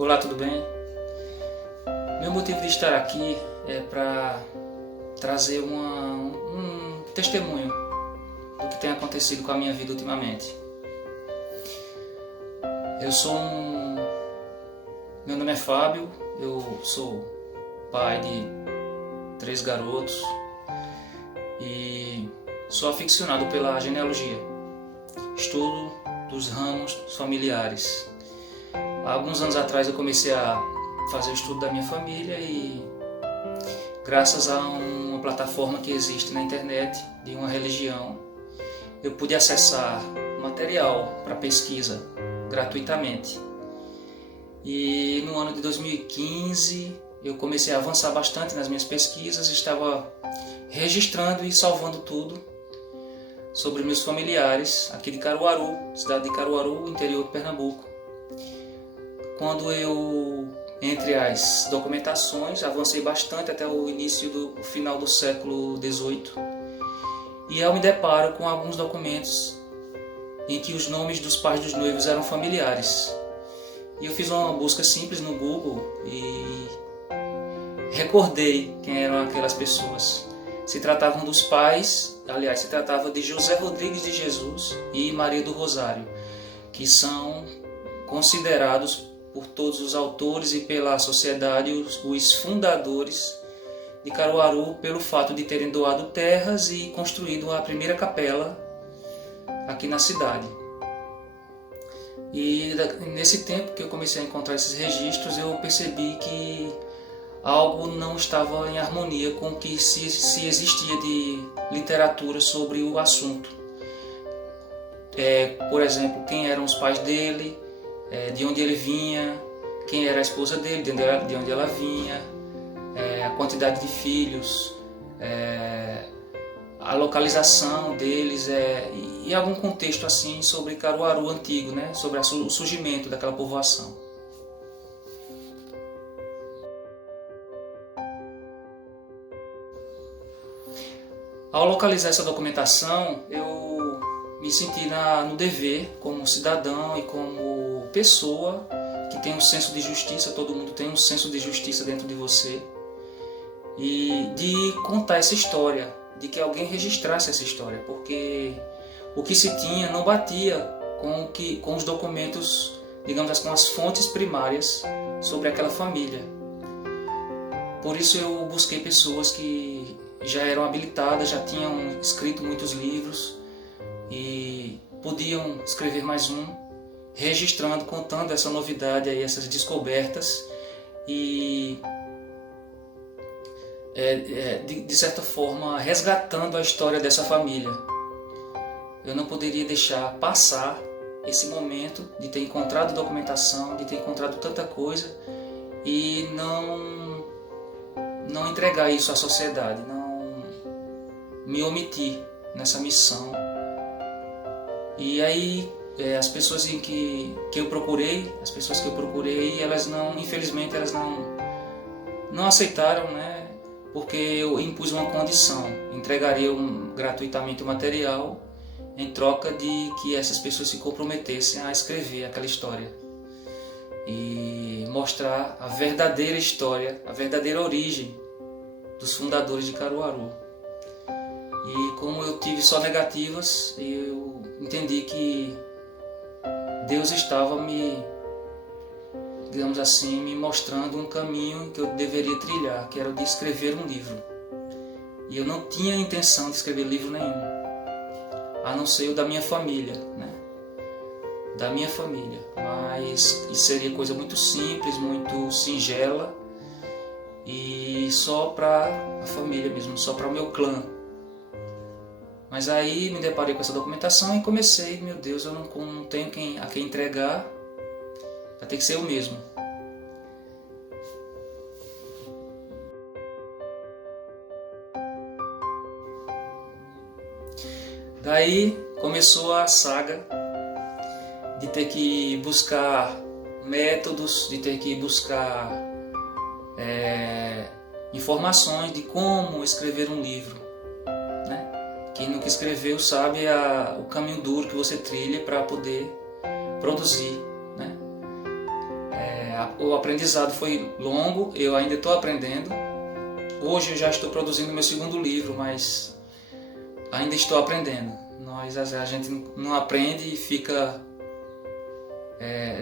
Olá, tudo bem? Meu motivo de estar aqui é para trazer um testemunho do que tem acontecido com a minha vida ultimamente. Meu nome é Fábio, eu sou pai de 3 garotos e sou aficionado pela genealogia, estudo dos ramos familiares. Há alguns anos atrás eu comecei a fazer o estudo da minha família e, graças a uma plataforma que existe na internet de uma religião, eu pude acessar material para pesquisa gratuitamente. E no ano de 2015 eu comecei a avançar bastante nas minhas pesquisas, estava registrando e salvando tudo sobre meus familiares aqui de Caruaru, cidade de Caruaru, interior de Pernambuco. Quando eu, entre as documentações, avancei bastante até o final do século XVIII, e eu me deparo com alguns documentos em que os nomes dos pais dos noivos eram familiares. E eu fiz uma busca simples no Google e recordei quem eram aquelas pessoas. Se tratavam dos pais, se tratava de José Rodrigues de Jesus e Maria do Rosário, que são considerados por todos os autores e pela sociedade os fundadores de Caruaru, pelo fato de terem doado terras e construído a primeira capela aqui na cidade. E nesse tempo que eu comecei a encontrar esses registros, eu percebi que algo não estava em harmonia com o que se existia de literatura sobre o assunto. Por exemplo, quem eram os pais dele, de onde ele vinha, quem era a esposa dele, de onde ela vinha, a quantidade de filhos, a localização deles e algum contexto assim sobre Caruaru antigo, né? Sobre o surgimento daquela povoação. Ao localizar essa documentação, eu me senti no dever, como cidadão e como pessoa que tem um senso de justiça. Todo mundo tem um senso de justiça dentro de você, e de contar essa história, de que alguém registrasse essa história, porque o que se tinha não batia com os documentos, digamos assim, com as fontes primárias sobre aquela família. Por isso eu busquei pessoas que já eram habilitadas, já tinham escrito muitos livros e podiam escrever mais um, registrando, contando essa novidade aí, essas descobertas e de certa forma resgatando a história dessa família. Eu não poderia deixar passar esse momento de ter encontrado documentação, de ter encontrado tanta coisa e não entregar isso à sociedade, não me omitir nessa missão. E aí as pessoas que eu procurei, elas infelizmente elas não aceitaram, né? Porque eu impus uma condição: entregaria gratuitamente o material em troca de que essas pessoas se comprometessem a escrever aquela história e mostrar a verdadeira história, a verdadeira origem dos fundadores de Caruaru. E como eu tive só negativas, eu entendi que Deus estava digamos assim, me mostrando um caminho que eu deveria trilhar, que era o de escrever um livro. E eu não tinha intenção de escrever livro nenhum, a não ser o da minha família, né? Da minha família. Mas isso seria coisa muito simples, muito singela, e só para a família mesmo, só para o meu clã. Mas aí me deparei com essa documentação e comecei, meu Deus, eu não tenho a quem entregar, vai ter que ser eu mesmo. Daí começou a saga de ter que buscar métodos, de ter que buscar informações de como escrever um livro, né? Quem nunca escreveu sabe o caminho duro que você trilha para poder produzir, né? o aprendizado foi longo, eu ainda estou aprendendo. Hoje eu já estou produzindo meu segundo livro, mas ainda estou aprendendo. A gente não aprende e fica...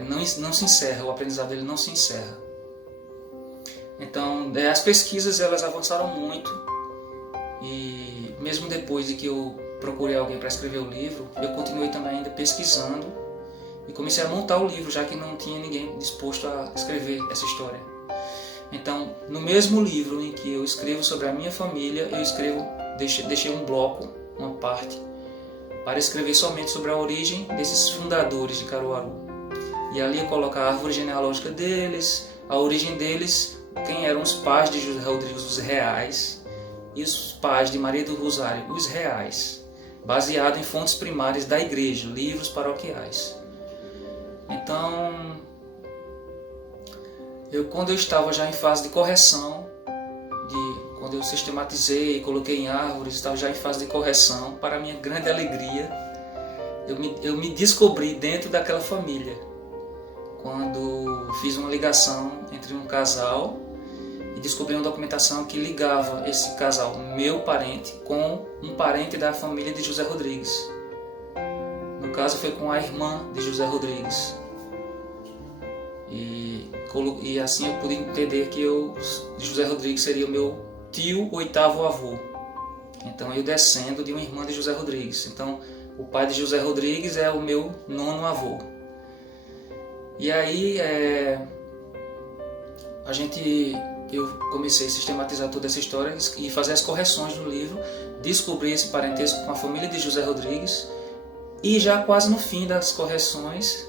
não se encerra, o aprendizado ele não se encerra. Então, as pesquisas elas avançaram muito, e mesmo depois de que eu procurei alguém para escrever o livro, eu continuei também ainda pesquisando e comecei a montar o livro, já que não tinha ninguém disposto a escrever essa história. Então, no mesmo livro em que eu escrevo sobre a minha família, deixei um bloco, uma parte, para escrever somente sobre a origem desses fundadores de Caruaru. E ali eu coloco a árvore genealógica deles, a origem deles, quem eram os pais de José Rodrigues, os reais, e os pais de Maria do Rosário, os reais, baseado em fontes primárias da igreja, livros paroquiais. Então, quando eu estava já em fase de correção, quando eu sistematizei e coloquei em árvores, estava já em fase de correção, para minha grande alegria, eu me descobri dentro daquela família, quando fiz uma ligação entre um casal e descobri uma documentação que ligava esse casal, meu parente, com um parente da família de José Rodrigues. No caso foi com a irmã de José Rodrigues. E assim eu pude entender que José Rodrigues seria o meu tio, oitavo avô. Então eu descendo de uma irmã de José Rodrigues. Então o pai de José Rodrigues é o meu nono avô. E aí eu comecei a sistematizar toda essa história e fazer as correções no livro, descobri esse parentesco com a família de José Rodrigues, e já quase no fim das correções,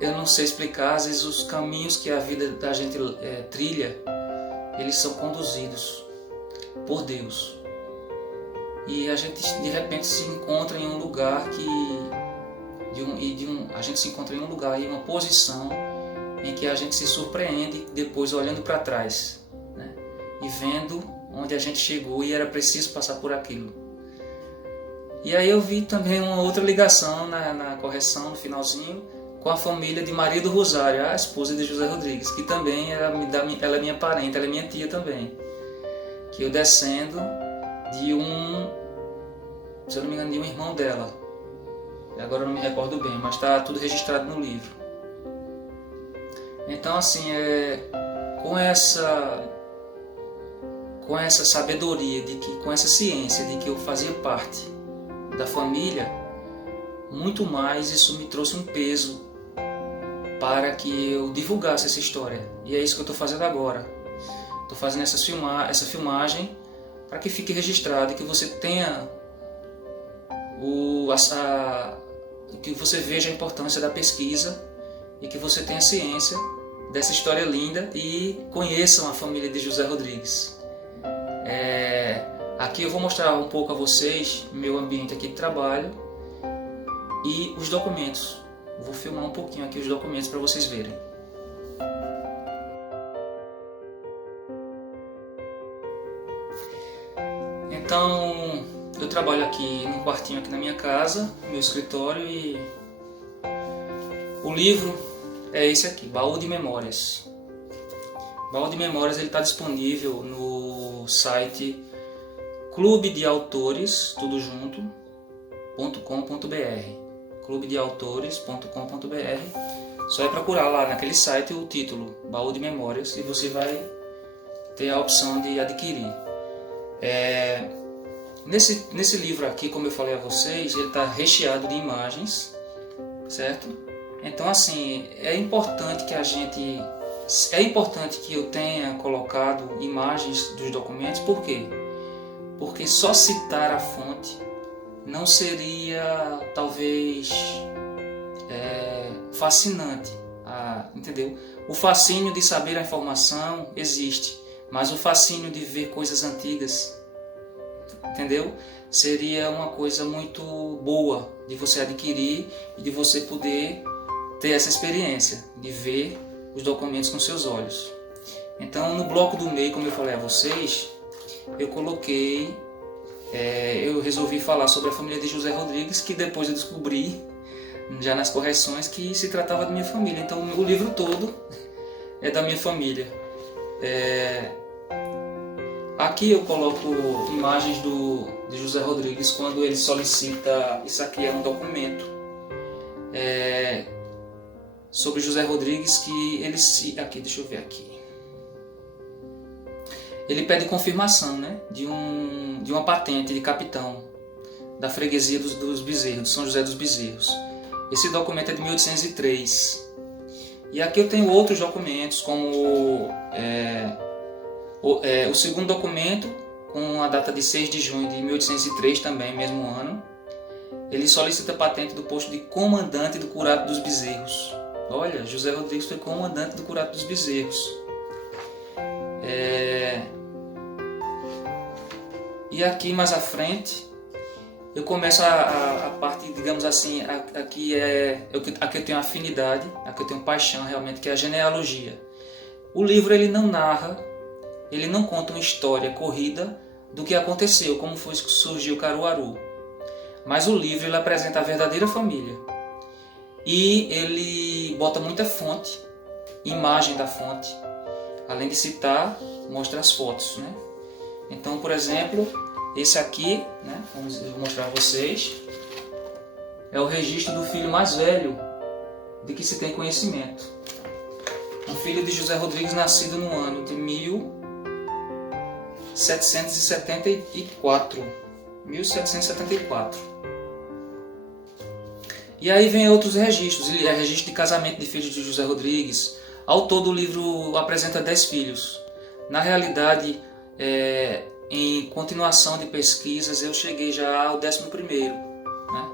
eu não sei explicar, às vezes os caminhos que a vida da gente trilha, eles são conduzidos por Deus. E a gente de repente se encontra em um lugar a gente se encontra em um lugar, em uma posição em que a gente se surpreende depois olhando para trás, né? E vendo onde a gente chegou e era preciso passar por aquilo. E aí eu vi também uma outra ligação na correção, no finalzinho, com a família de Maria do Rosário, a esposa de José Rodrigues, que também ela é minha parente, ela é minha tia também. Que eu descendo de se eu não me engano, de um irmão dela. Agora eu não me recordo bem, mas está tudo registrado no livro. Então, assim, com essa sabedoria, com essa ciência de que eu fazia parte da família, muito mais isso me trouxe um peso para que eu divulgasse essa história. E é isso que eu estou fazendo agora. Estou fazendo essa filmagem para que fique registrado e que você tenha que você veja a importância da pesquisa e que você tenha ciência dessa história linda e conheçam a família de José Rodrigues. Aqui eu vou mostrar um pouco a vocês meu ambiente aqui de trabalho e os documentos. Vou filmar um pouquinho aqui os documentos para vocês verem. Então, eu trabalho aqui num quartinho aqui na minha casa, no meu escritório, e o livro é esse aqui, Baú de Memórias. Baú de Memórias está disponível no site clubedeautores, tudo junto, .com.br, clubedeautores.com.br. Só é procurar lá naquele site o título, Baú de Memórias, e você vai ter a opção de adquirir. Nesse livro aqui, como eu falei a vocês, ele está recheado de imagens, certo? Então, assim, é importante que eu tenha colocado imagens dos documentos. Por quê? Porque só citar a fonte não seria, talvez, fascinante, entendeu? O fascínio de saber a informação existe, mas o fascínio de ver coisas antigas, entendeu? Seria uma coisa muito boa de você adquirir e de você poder ter essa experiência de ver os documentos com seus olhos. Então, no bloco do meio, como eu falei a vocês, eu coloquei, eu resolvi falar sobre a família de José Rodrigues, que depois eu descobri já nas correções, que se tratava da minha família. Então o livro todo é da minha família. Aqui eu coloco imagens de José Rodrigues quando ele solicita, isso aqui é um documento sobre José Rodrigues que ele aqui, deixa eu ver aqui. Ele pede confirmação, né, de uma patente de capitão da freguesia dos Bezerros, de São José dos Bezerros. Esse documento é de 1803. E aqui eu tenho outros documentos, como o segundo documento, com a data de 6 de junho de 1803, também, mesmo ano. Ele solicita a patente do posto de comandante do Curato dos Bezerros. Olha, José Rodrigues foi comandante do Curato dos Bezerros. E aqui mais à frente, eu começo a parte, digamos assim, aqui eu tenho afinidade, aqui eu tenho paixão realmente, que é a genealogia. O livro ele não narra, ele não conta uma história corrida do que aconteceu, como foi que surgiu Caruaru. Mas o livro ele apresenta a verdadeira família. E ele bota muita fonte, imagem da fonte. Além de citar, mostra as fotos, né? Então, por exemplo, esse aqui, né, eu vou mostrar a vocês, é o registro do filho mais velho de que se tem conhecimento. Um filho de José Rodrigues, nascido no ano de 1774. E aí vem outros registros. Ele é registro de casamento de filhos de José Rodrigues. Ao todo o livro apresenta 10 filhos. Na realidade, em continuação de pesquisas, eu cheguei já ao 11º. Né?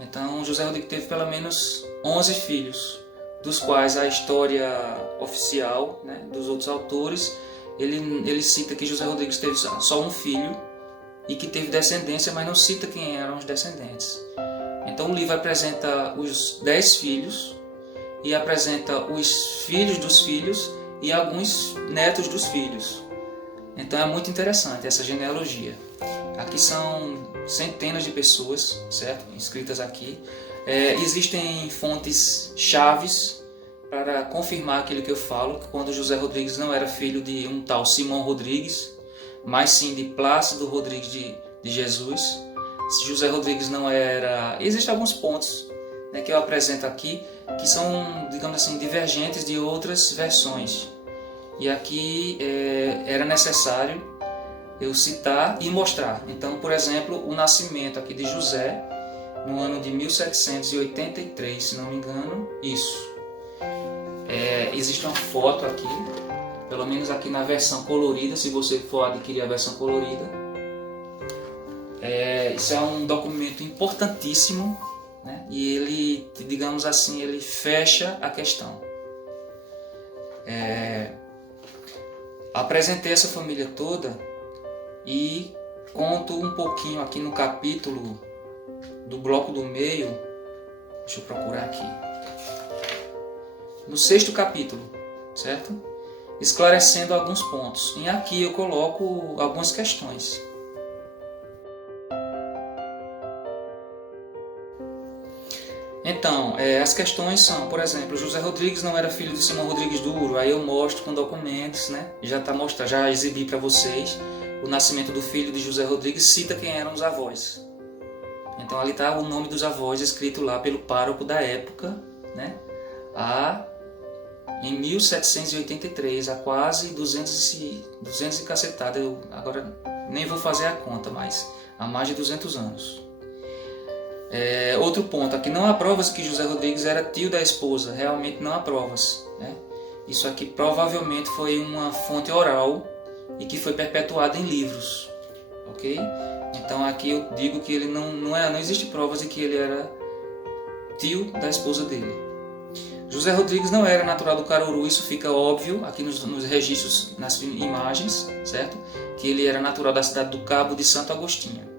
Então, José Rodrigues teve pelo menos 11 filhos, dos quais a história oficial, né, dos outros autores, ele cita que José Rodrigues teve só um filho e que teve descendência, mas não cita quem eram os descendentes. Então o livro apresenta os 10 filhos e apresenta os filhos dos filhos e alguns netos dos filhos. Então é muito interessante essa genealogia. Aqui são centenas de pessoas, certo? Inscritas aqui. Existem fontes chaves para confirmar aquilo que eu falo, que quando José Rodrigues não era filho de um tal Simão Rodrigues, mas sim de Plácido Rodrigues de Jesus. José Rodrigues não era... Existem alguns pontos, né, que eu apresento aqui, que são, digamos assim, divergentes de outras versões. E aqui era necessário eu citar e mostrar. Então, por exemplo, o nascimento aqui de José, no ano de 1783, se não me engano, isso. Existe uma foto aqui, pelo menos aqui na versão colorida, se você for adquirir a versão colorida. Isso é um documento importantíssimo, né? E ele, digamos assim, ele fecha a questão. Apresentei essa família toda e conto um pouquinho aqui no capítulo do bloco do meio. Deixa eu procurar aqui. No 6º capítulo, certo? Esclarecendo alguns pontos. E aqui eu coloco algumas questões. Então, as questões são, por exemplo, José Rodrigues não era filho de Simão Rodrigues Duro. Aí eu mostro com documentos, né? Já exibi para vocês o nascimento do filho de José Rodrigues, cita quem eram os avós. Então ali está o nome dos avós escrito lá pelo pároco da época, né? Em 1783, há quase 200 e cacetada. Eu agora nem vou fazer a conta, mas há mais de 200 anos. Outro ponto, aqui não há provas que José Rodrigues era tio da esposa, realmente não há provas, né? Isso aqui provavelmente foi uma fonte oral e que foi perpetuada em livros, ok? Então aqui eu digo que ele não existe provas de que ele era tio da esposa dele. José Rodrigues não era natural do Caruru, isso fica óbvio aqui nos registros, nas imagens, certo? Que ele era natural da cidade do Cabo de Santo Agostinho.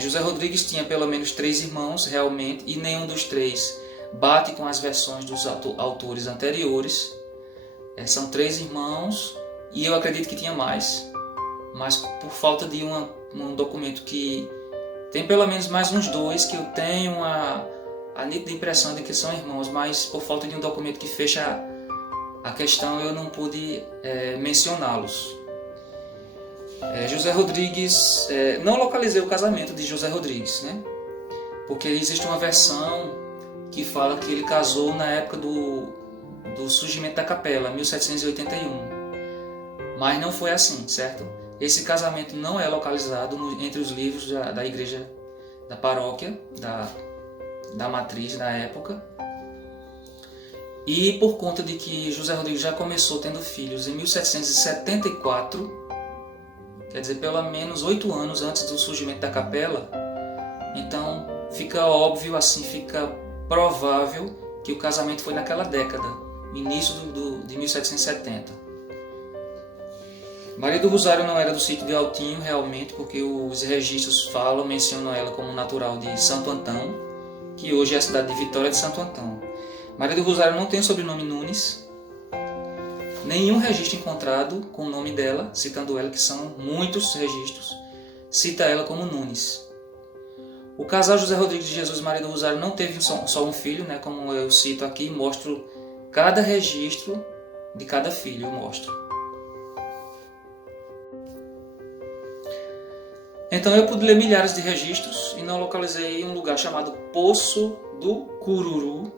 José Rodrigues tinha pelo menos 3 irmãos, realmente, e nenhum dos 3 bate com as versões dos autores anteriores. São 3 irmãos, e eu acredito que tinha mais, mas por falta de um documento que tem pelo menos mais uns 2 que eu tenho a nítida impressão de que são irmãos, mas por falta de um documento que fecha a questão eu não pude mencioná-los. José Rodrigues, não localizei o casamento de José Rodrigues, né? Porque existe uma versão que fala que ele casou na época do surgimento da capela, 1781. Mas não foi assim, certo? Esse casamento não é localizado entre os livros da igreja, da paróquia, da matriz da época. E por conta de que José Rodrigues já começou tendo filhos em 1774, quer dizer, pelo menos 8 anos antes do surgimento da capela, então fica óbvio, assim, fica provável que o casamento foi naquela década, início de 1770. Maria do Rosário não era do sítio de Altinho, realmente, porque os registros mencionam ela como natural de Santo Antão, que hoje é a cidade de Vitória de Santo Antão. Maria do Rosário não tem o sobrenome Nunes. Nenhum registro encontrado com o nome dela, citando ela, que são muitos registros, cita ela como Nunes. O casal José Rodrigues de Jesus e Maria do Rosário não teve só um filho, né? Como eu cito aqui, mostro cada registro de cada filho, eu mostro. Então eu pude ler milhares de registros e não localizei um lugar chamado Poço do Cururu,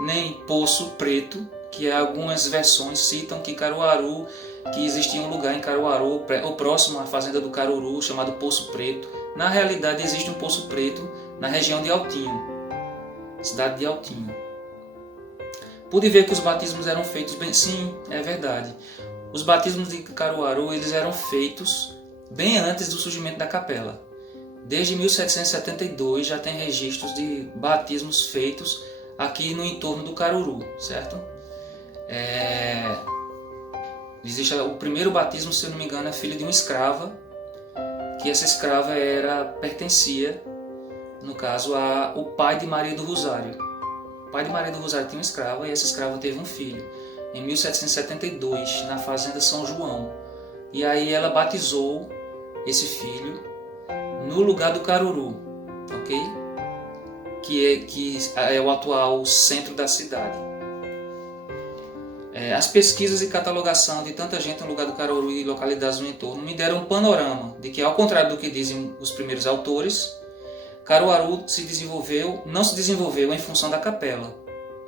nem Poço Preto, que algumas versões citam que Caruaru, que existia um lugar em Caruaru, ou próximo à fazenda do Caruru, chamado Poço Preto. Na realidade existe um Poço Preto na região de Altinho, cidade de Altinho. Pude ver que os batismos eram feitos bem... Sim, é verdade. Os batismos de Caruaru eles eram feitos bem antes do surgimento da capela. Desde 1772 já tem registros de batismos feitos aqui no entorno do Caruru, certo? Existe o primeiro batismo, se eu não me engano, é filho de uma escrava, que essa escrava pertencia, no caso, ao pai de Maria do Rosário. O pai de Maria do Rosário tinha uma escrava e essa escrava teve um filho, em 1772, na fazenda São João. E aí ela batizou esse filho no lugar do Caruru, ok? Que é o atual centro da cidade. As pesquisas e catalogação de tanta gente no lugar do Caruru e localidades no entorno me deram um panorama de que, ao contrário do que dizem os primeiros autores, Caruaru não se desenvolveu em função da capela,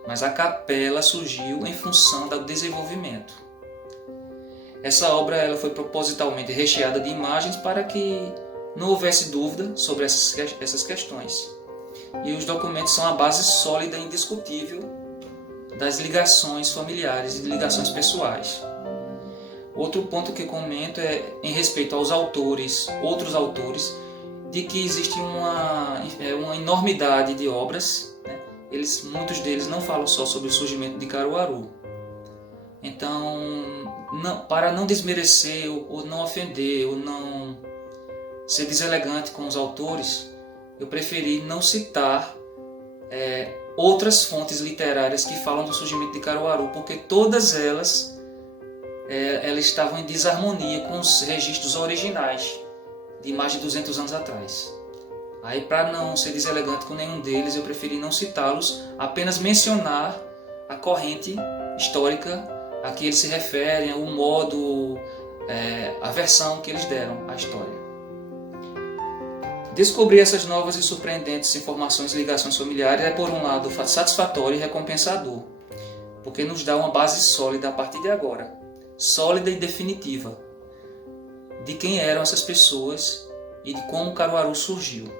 mas a capela surgiu em função do desenvolvimento. Essa obra ela foi propositalmente recheada de imagens para que não houvesse dúvida sobre essas questões. E os documentos são a base sólida e indiscutível das ligações familiares e de ligações pessoais. Outro ponto que comento é em respeito aos outros autores, de que existe uma enormidade de obras, né? Muitos deles não falam só sobre o surgimento de Caruaru. Então, para não desmerecer ou não ofender ou não ser deselegante com os autores, eu preferi não citar outras fontes literárias que falam do surgimento de Caruaru, porque todas elas estavam em desarmonia com os registros originais de mais de 200 anos atrás. Aí, para não ser deselegante com nenhum deles, eu preferi não citá-los, apenas mencionar a corrente histórica a que eles se referem, o modo, a versão que eles deram à história. Descobrir essas novas e surpreendentes informações e ligações familiares é, por um lado, satisfatório e recompensador, porque nos dá uma base sólida a partir de agora, sólida e definitiva, de quem eram essas pessoas e de como Caruaru surgiu.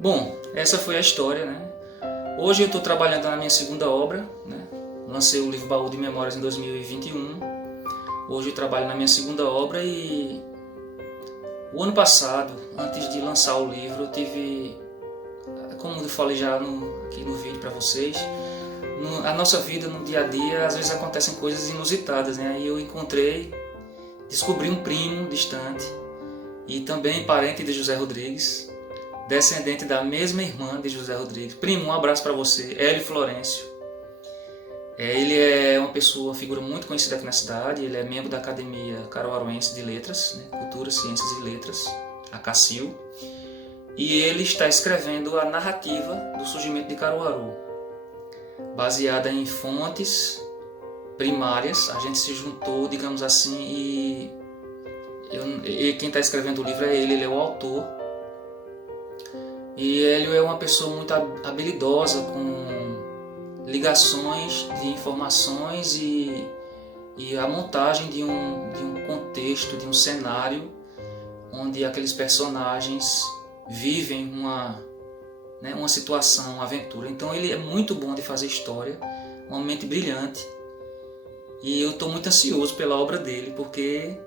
Bom, essa foi a história, né? Hoje eu estou trabalhando na minha segunda obra, né? Lancei o livro Baú de Memórias em 2021. Hoje eu trabalho na minha segunda obra e o ano passado, antes de lançar o livro, eu tive, como eu falei já aqui no vídeo para vocês, a nossa vida no dia a dia, às vezes acontecem coisas inusitadas, né? Aí eu descobri um primo distante e também parente de José Rodrigues, descendente da mesma irmã de José Rodrigues. Primo, um abraço para você, Hélio Florencio. Ele é uma pessoa, uma figura muito conhecida aqui na cidade. Ele é membro da Academia Caruaruense de Letras, né? Cultura, Ciências e Letras, a CACIL. E ele está escrevendo a narrativa do surgimento de Caruaru, baseada em fontes primárias. A gente se juntou, digamos assim, e quem está escrevendo o livro é ele é o autor. E Hélio é uma pessoa muito habilidosa com ligações de informações e a montagem de um contexto, de um cenário onde aqueles personagens vivem uma situação, uma aventura. Então ele é muito bom de fazer história, uma mente brilhante, e eu estou muito ansioso pela obra dele, porque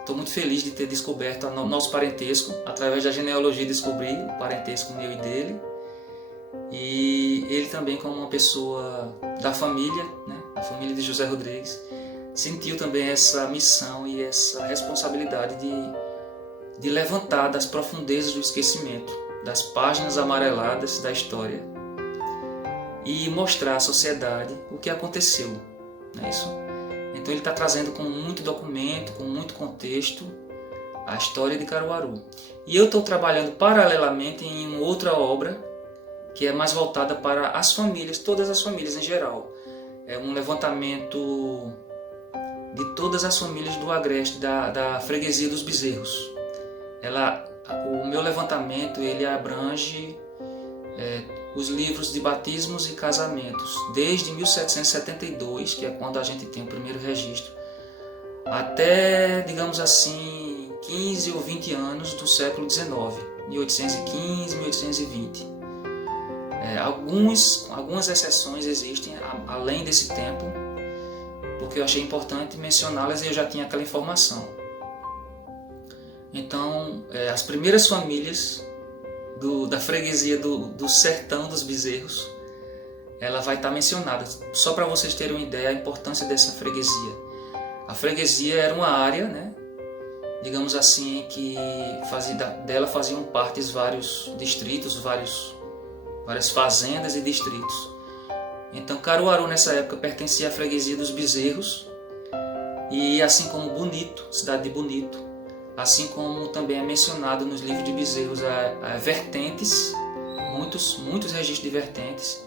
estou muito feliz de ter descoberto o nosso parentesco. Através da genealogia descobri o parentesco meu e dele, e ele também, como uma pessoa da família, né, a família de José Rodrigues, sentiu também essa missão e essa responsabilidade de levantar das profundezas do esquecimento, das páginas amareladas da história, e mostrar à sociedade o que aconteceu, não é isso? Então ele está trazendo com muito documento, com muito contexto, a história de Caruaru. E eu estou trabalhando paralelamente em uma outra obra que é mais voltada para as famílias, todas as famílias em geral. É um levantamento de todas as famílias do Agreste, da freguesia dos Bezerros. O meu levantamento ele abrange os livros de batismos e casamentos, desde 1772, que é quando a gente tem o primeiro registro, até, digamos assim, 15 ou 20 anos do século XIX, 1815, 1820. Algumas exceções existem além desse tempo, porque eu achei importante mencioná-las e eu já tinha aquela informação. Então, as primeiras famílias da freguesia do Sertão dos Bezerros, ela vai estar mencionada. Só para vocês terem uma ideia da importância dessa freguesia. A freguesia era uma área, né, digamos assim, que dela faziam parte vários distritos, várias fazendas e distritos. Então Caruaru nessa época pertencia à freguesia dos Bezerros, e assim como Bonito, cidade de Bonito, assim como também é mencionado nos livros de Bezerros, vertentes, muitos registros de vertentes,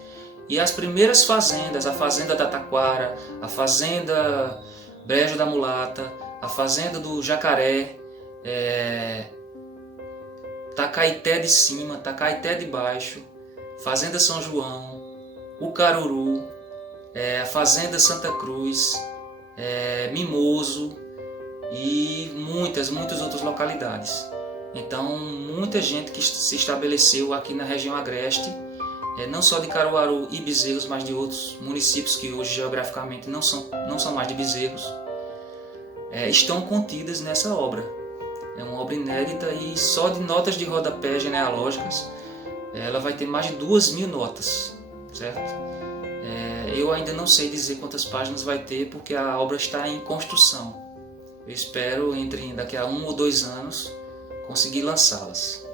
e as primeiras fazendas, a fazenda da Taquara, a fazenda Brejo da Mulata, a fazenda do Jacaré, Tacaeté de Cima, Tacaeté de Baixo, Fazenda São João, o Caruru, a Fazenda Santa Cruz, Mimoso e muitas outras localidades. Então, muita gente que se estabeleceu aqui na região agreste, não só de Caruaru e Bezerros, mas de outros municípios que hoje geograficamente não são mais de Bezerros, estão contidas nessa obra. É uma obra inédita, e só de notas de rodapé genealógicas ela vai ter mais de 2.000 notas, certo? Eu ainda não sei dizer quantas páginas vai ter, porque a obra está em construção. Eu espero, daqui a 1 ou 2 anos, conseguir lançá-las.